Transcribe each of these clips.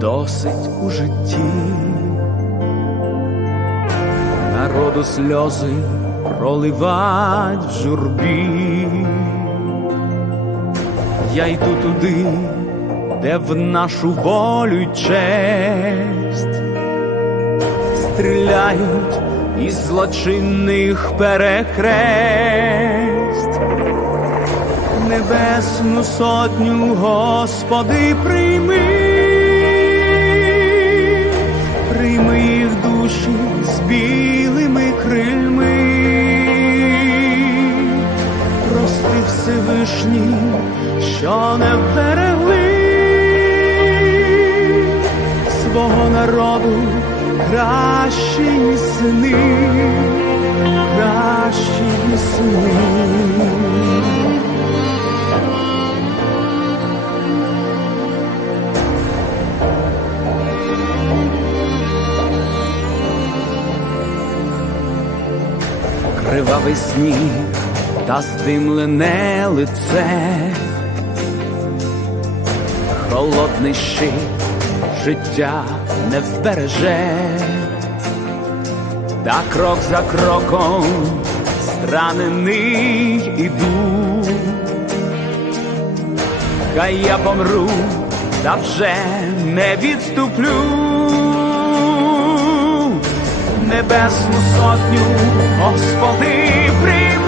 досить у житті. Народу сльози проливать в журбі. Я йду туди, де в нашу волю честь стріляють із злочинних перехрест. Небесну сотню, Господи, прийми свого кращі сини, кращі сини. Кривавий сніг та здимлене лице, холодний щит життя не збереже, та крок за кроком странений іду, хай я помру, та вже не відступлю. Небесну сотню, Господи, прийми.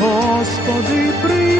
Господи, прийми.